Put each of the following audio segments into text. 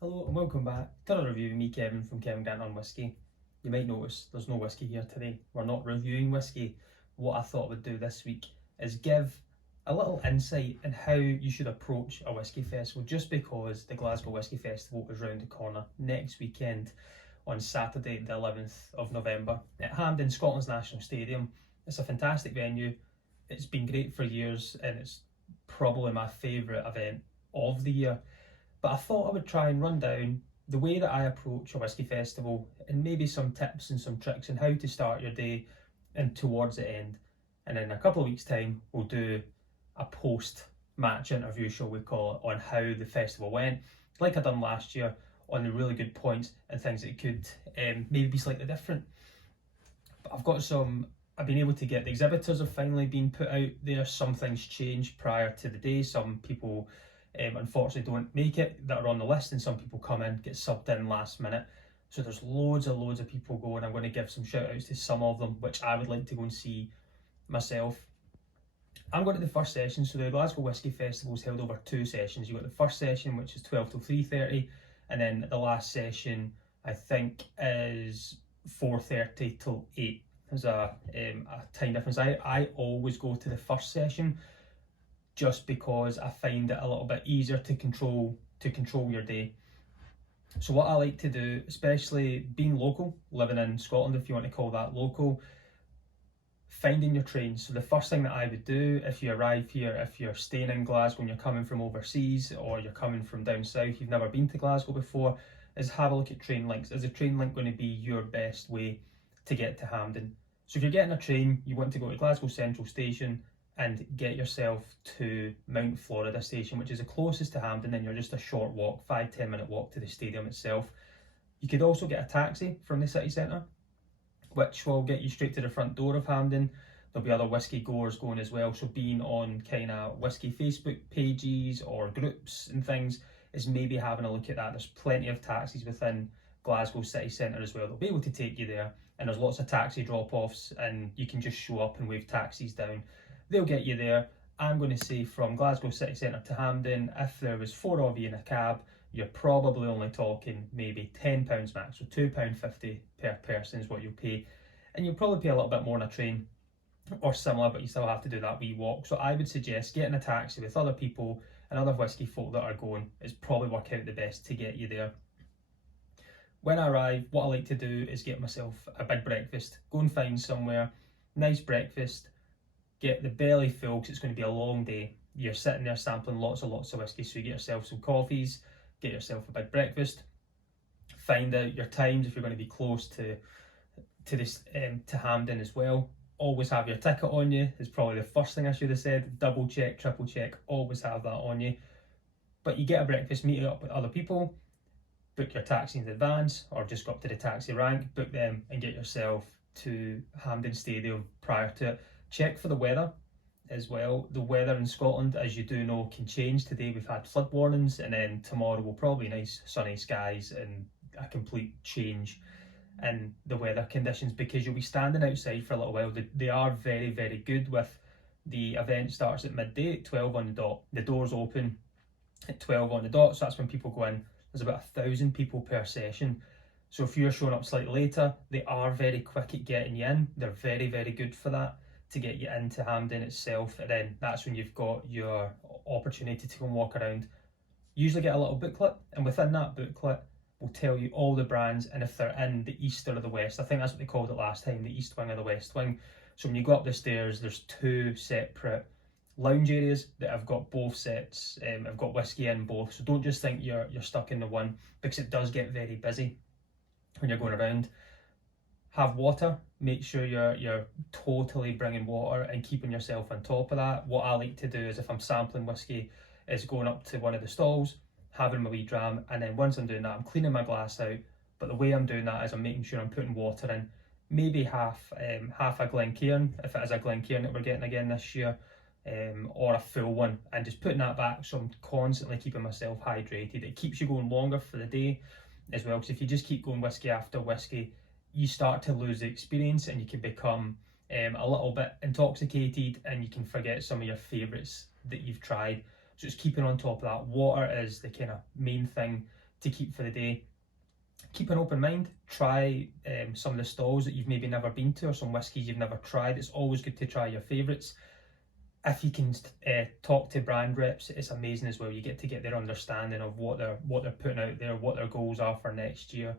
Hello and welcome back to a review of me, Kevin, from Kevin Grant on Whisky. You might notice there's no whisky here today. We're not reviewing whisky. What I thought I would do this week is give a little insight in how you should approach a whisky festival, just because the Glasgow Whisky Festival is round the corner next weekend on Saturday the 11th of November at Hampden, Scotland's National Stadium. It's a fantastic venue. It's been great for years and it's probably my favourite event of the year. But I thought I would try and run down the way that I approach a whisky festival and maybe some tips and some tricks on how to start your day and towards the end. And in a couple of weeks' time, we'll do a post-match interview, shall we call it, on how the festival went, like I done last year, on the really good points and things that could maybe be slightly different. But I've been able to get the exhibitors have finally been put out there. Some things changed prior to the day. Some people unfortunately don't make it that are on the list, and some people come in, get subbed in last minute. So there's loads of people going. I'm going to give some shout outs to some of them, which I would like to go and see myself. I'm going to the first session. So the Glasgow Whisky Festival is held over two sessions. You've got the first session, which is 12 till 3:30, and then the last session, I think, is 4:30 till 8. There's a time difference. I always go to the first session just because I find it a little bit easier to control your day. So what I like to do, especially being local, living in Scotland, if you want to call that local, finding your trains. So the first thing that I would do if you arrive here, if you're staying in Glasgow and you're coming from overseas or you're coming from down south, you've never been to Glasgow before, is have a look at train links. Is a train link going to be your best way to get to Hampden? So if you're getting a train, you want to go to Glasgow Central Station and get yourself to Mount Florida Station, which is the closest to Hampden, and you're just a short walk, 5-10 minute walk to the stadium itself. You could also get a taxi from the city centre, which will get you straight to the front door of Hampden. There'll be other whisky goers going as well, so being on kind of whisky Facebook pages or groups and things is maybe having a look at that. There's plenty of taxis within Glasgow city centre as well. They'll be able to take you there, and there's lots of taxi drop-offs, and you can just show up and wave taxis down. They'll get you there. I'm going to say from Glasgow city centre to Hampden, if there was 4 of you in a cab, you're probably only talking maybe £10 max, so £2.50 per person is what you'll pay. And you'll probably pay a little bit more on a train or similar, but you still have to do that wee walk. So I would suggest getting a taxi with other people and other whisky folk that are going is probably work out the best to get you there. When I arrive, what I like to do is get myself a big breakfast. Go and find somewhere, nice breakfast, get the belly full because it's going to be a long day. You're sitting there sampling lots of whisky, so you get yourself some coffees, get yourself a big breakfast, find out your times if you're going to be close to Hampden as well. Always have your ticket on you is probably the first thing I should have said. Double check, triple check, always have that on you. But you get a breakfast, meet up with other people, book your taxi in advance, or just go up to the taxi rank, book them and get yourself to Hampden Stadium prior to it. Check for the weather as well. The weather in Scotland, as you do know, can change. Today we've had flood warnings, and then tomorrow will probably be nice sunny skies and a complete change in the weather conditions, because you'll be standing outside for a little while. They are very good. With the event starts at midday at 12 on the dot. The doors open at 12 on the dot, so that's when people go in. There's about 1,000 people per session. So if you're showing up slightly later, they are very quick at getting you in. They're very good for that, to get you into Hampden itself, and then that's when you've got your opportunity to go and walk around. Usually get a little booklet, and within that booklet will tell you all the brands and if they're in the east or the west. I think that's what they called it last time, the east wing or the west wing. So when you go up the stairs, there's 2 separate lounge areas that have got both sets. I've got whisky in both, so don't just think you're stuck in the one, because it does get very busy when you're going around. Have water. Make sure you're totally bringing water and keeping yourself on top of that. What I like to do is, if I'm sampling whisky, is going up to one of the stalls, having my wee dram, and then once I'm doing that, I'm cleaning my glass out. But the way I'm doing that is I'm making sure I'm putting water in, maybe half a Glencairn, if it is a Glencairn that we're getting again this year, or a full one, and just putting that back, so I'm constantly keeping myself hydrated. It keeps you going longer for the day as well, because if you just keep going whisky after whisky, you start to lose the experience and you can become a little bit intoxicated, and you can forget some of your favourites that you've tried. So it's keeping on top of that. Water is the kind of main thing to keep for the day. Keep an open mind, try some of the stalls that you've maybe never been to, or some whiskies you've never tried. It's always good to try your favourites. If you can talk to brand reps, it's amazing as well. You get to get their understanding of what they're putting out there, what their goals are for next year,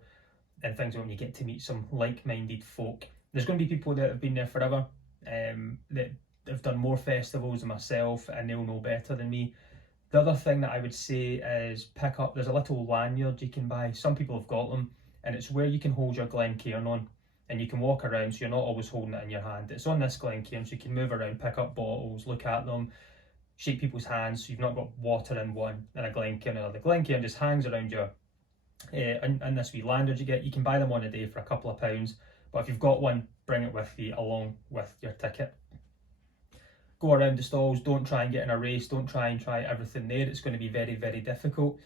and things. When you get to meet some like-minded folk, there's going to be people that have been there forever, that have done more festivals than myself, and they'll know better than me. The other thing that I would say is pick up, there's a little lanyard you can buy. Some people have got them, and it's where you can hold your Glencairn on, and you can walk around, so you're not always holding it in your hand. It's on this Glencairn, so you can move around, pick up bottles, look at them, shake people's hands, so you've not got water in one and a Glencairn in another. The Glencairn just hangs around you, and this wee lanyard you get. You can buy them on a day for a couple of pounds, but if you've got one, bring it with you along with your ticket. Go around the stalls, don't try and get in a race, don't try and try everything there. It's going to be very, very difficult.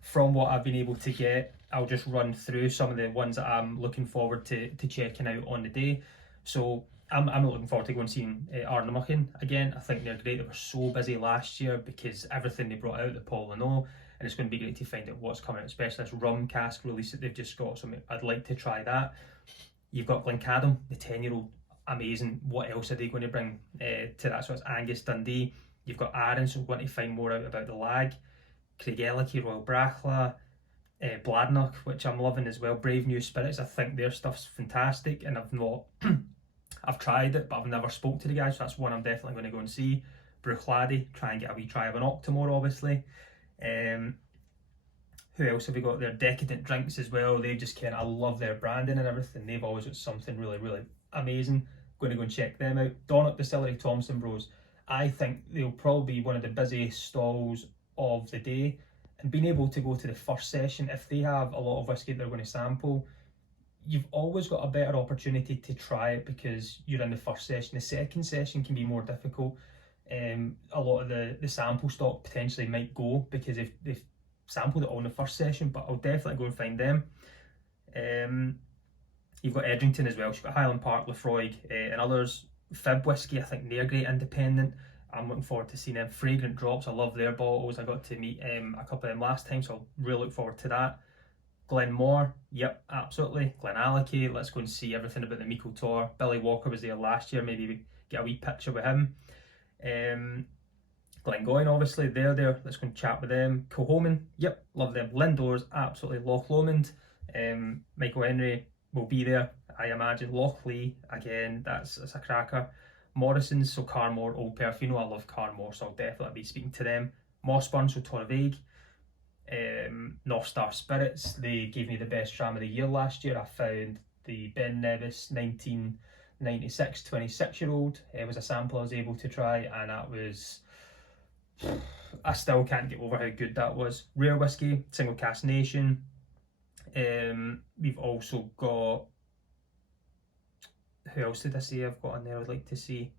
From what I've been able to get, I'll just run through some of the ones that I'm looking forward to checking out on the day. So I'm looking forward to going and seeing Arnamachan again. I think they're great. They were so busy last year because everything they brought out, the Paul and all, and it's going to be great to find out what's coming out, especially this rum cask release that they've just got. So I'd like to try that. You've got Glencadam, the 10-year-old, amazing. What else are they going to bring to that? So it's Angus Dundee. You've got Arran, so we're going to find more out about the lag. Craigellachie, Royal Brachla, Bladnoch, which I'm loving as well. Brave New Spirits, I think their stuff's fantastic, and I've tried it, but I've never spoke to the guys, so that's one I'm definitely going to go and see. Bruichladdich, try and get a wee try of an Octomore, obviously. Who else have we got there? Decadent Drinks as well. They just I love their branding and everything. They've always got something really, really amazing. Going to go and check them out. Donnock Distillery, Thompson Bros. I think they'll probably be one of the busiest stalls of the day, and being able to go to the first session, if they have a lot of whiskey they're going to sample, you've always got a better opportunity to try it because you're in the first session. The second session can be more difficult. A lot of the sample stock potentially might go because they've sampled it all in the first session, but I'll definitely go and find them. You've got Edrington as well, you've got Highland Park, Lefroy, and others. Fib Whiskey, I think they're great independent. I'm looking forward to seeing them. Fragrant Drops, I love their bottles. I got to meet a couple of them last time, so I'll really look forward to that. Glenmore, yep, absolutely. Glenallachie, let's go and see everything about the Meikle Tour. Billy Walker was there last year, maybe we get a wee picture with him. Glengoyne, obviously, they're there. Let's go and chat with them. Kilchoman, yep, love them. Lindores, absolutely. Loch Lomond, Michael Henry will be there, I imagine. Loch Lee, again, that's a cracker. Morrison's, so Carmore, Old Perth. You know I love Carmore, so I'll definitely be speaking to them. Mossburn, so Torvaig. North Star Spirits, they gave me the best dram of the year last year. I found the Ben Nevis 1996 26-year-old. It was a sample I was able to try, and that was, I still can't get over how good that was. Rare Whiskey, Single Cask Nation. We've also got, who else did I say I've got in there I'd like to see?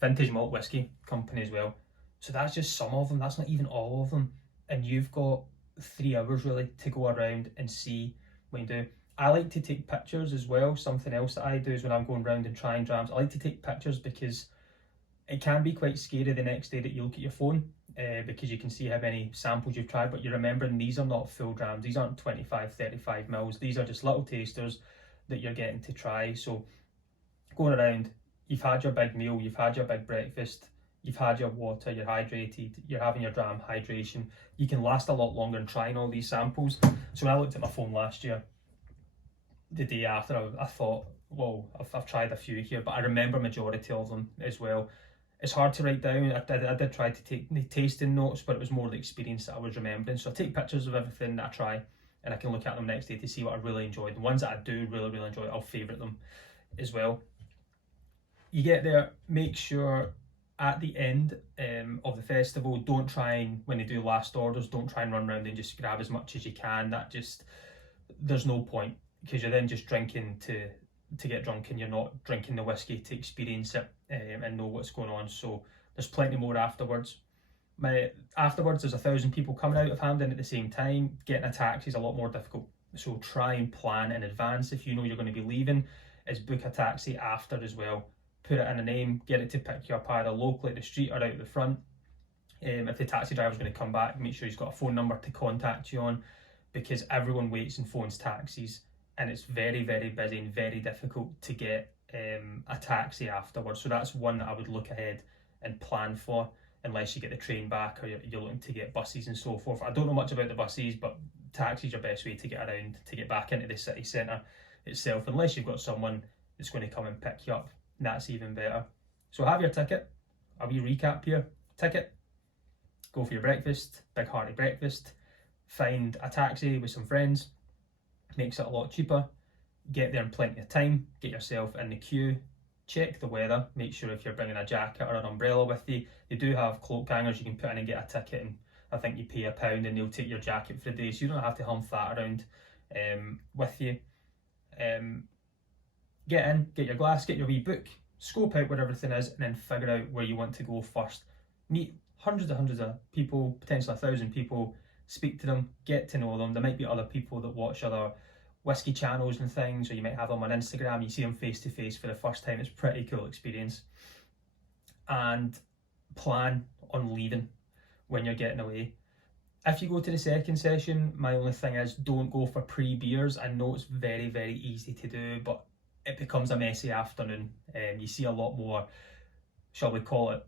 Vintage Malt Whiskey Company as well. So that's just some of them, that's not even all of them. And you've got 3 hours really to go around and see what you do. I like to take pictures as well. Something else that I do is when I'm going around and trying drams, I like to take pictures because it can be quite scary the next day that you look at your phone because you can see how many samples you've tried, but you're remembering these are not full drams, these aren't 25, 35 mils, these are just little tasters that you're getting to try. So going around, you've had your big meal, you've had your big breakfast, you've had your water, you're hydrated, you're having your dram hydration. You can last a lot longer in trying all these samples. So when I looked at my phone last year, the day after, I thought, well, I've tried a few here, but I remember majority of them as well. It's hard to write down. I did try to take the tasting notes, but it was more the experience that I was remembering. So I take pictures of everything that I try, and I can look at them next day to see what I really enjoyed. The ones that I do really, really enjoy, I'll favourite them as well. You get there, make sure at the end of the festival, don't try and, when they do last orders, don't try and run around and just grab as much as you can. That just, there's no point, because you're then just drinking to get drunk, and you're not drinking the whiskey to experience it and know what's going on. So there's plenty more afterwards. Afterwards, there's 1,000 people coming out of Hampden at the same time. Getting a taxi is a lot more difficult. So try and plan in advance. If you know you're going to be leaving, is book a taxi after as well. Put it in a name, get it to pick you up either locally at the street or out at the front. If the taxi driver's going to come back, make sure he's got a phone number to contact you on. because everyone waits and phones taxis, and it's very, very busy and very difficult to get a taxi afterwards. So that's one that I would look ahead and plan for, unless you get the train back or you're looking to get buses and so forth. I don't know much about the buses, but taxis are the best way to get around, to get back into the city centre itself, unless you've got someone that's going to come and pick you up. That's even better. So have your ticket. A wee recap here. Ticket. Go for your breakfast, big hearty breakfast. Find a taxi with some friends. Makes it a lot cheaper. Get there in plenty of time. Get yourself in the queue. Check the weather. Make sure if you're bringing a jacket or an umbrella with you. They do have cloak hangers you can put in and get a ticket, and I think you pay £1 and they'll take your jacket for the day, so you don't have to humph that around with you. Get in, get your glass, get your wee book, scope out where everything is, and then figure out where you want to go first. Meet hundreds of people, potentially 1,000 people, speak to them, get to know them. There might be other people that watch other whiskey channels and things, or you might have them on Instagram, you see them face to face for the first time. It's a pretty cool experience. And plan on leaving when you're getting away. If you go to the second session, my only thing is don't go for pre-beers. I know it's very, very easy to do, but it becomes a messy afternoon. You see a lot more, shall we call it,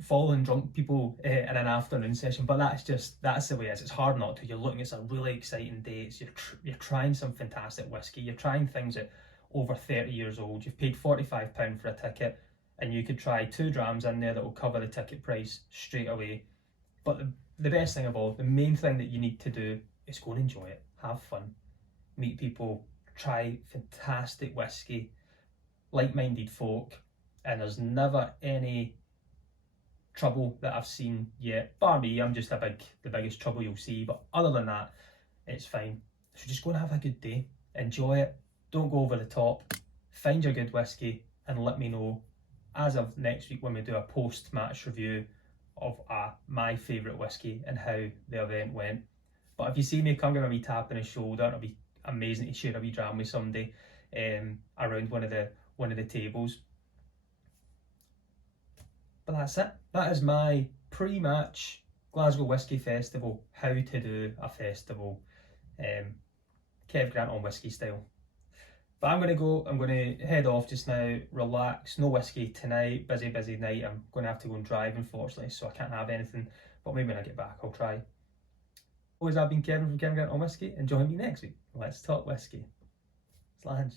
fallen drunk people in an afternoon session, but that's the way it is. It's hard not to. You're looking at some really exciting dates. You're trying some fantastic whiskey. You're trying things at over 30 years old. You've paid £45 for a ticket, and you could try 2 drams in there that will cover the ticket price straight away. But the best thing of all, the main thing that you need to do is go and enjoy it. Have fun. Meet people. Try fantastic whiskey. Like-minded folk. And there's never any trouble that I've seen yet. Bar me, I'm just the biggest trouble you'll see. But other than that, it's fine. So just go and have a good day. Enjoy it. Don't go over the top. Find your good whiskey and let me know as of next week when we do a post-match review of my favourite whiskey and how the event went. But if you see me, come give me a wee tap on the shoulder. It'll be amazing to share a wee dram with somebody around one of the tables. But that's it. That is my pre-match Glasgow Whisky Festival, how to do a festival, Kev Grant on whiskey style. But I'm going to head off just now, relax, no whiskey tonight, busy night. I'm going to have to go and drive, unfortunately, so I can't have anything, but maybe when I get back I'll try. Always, I've been Kevin from Kevin Grant on Whiskey, and join me next week. Let's talk whiskey. Slainte.